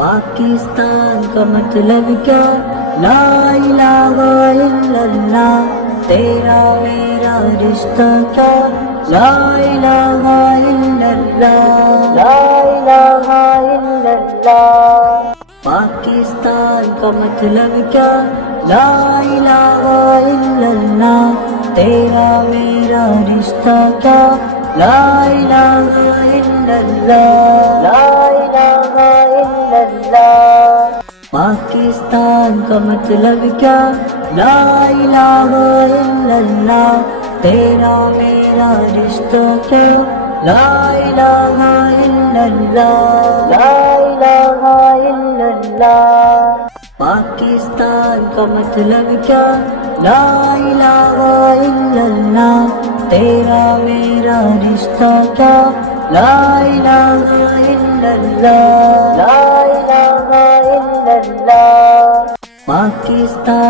پاکستان کا مطلب کیا؟ لا الہ الا اللہ، تیرا میرا رشتہ کیا؟ لا الہ الا اللہ، لا الہ الا اللہ۔ پاکستان کا مطلب کیا؟ لا الہ الا اللہ، تیرا میرا رشتہ کیا؟ لا الہ الا اللہ، لا الہ الا اللہ۔ پاکستان کا مطلب کیا؟ لا الہ الا اللہ، تیرا میرا رشتہ کیا؟ لا الہ الا اللہ، لا الہ الا اللہ۔ پاکستان کا مطلب کیا؟ لا الہ الا اللہ، تیرا میرا رشتہ کیا؟ لا الہ الا اللہ، لا الہ الا اللہ۔ پاکستان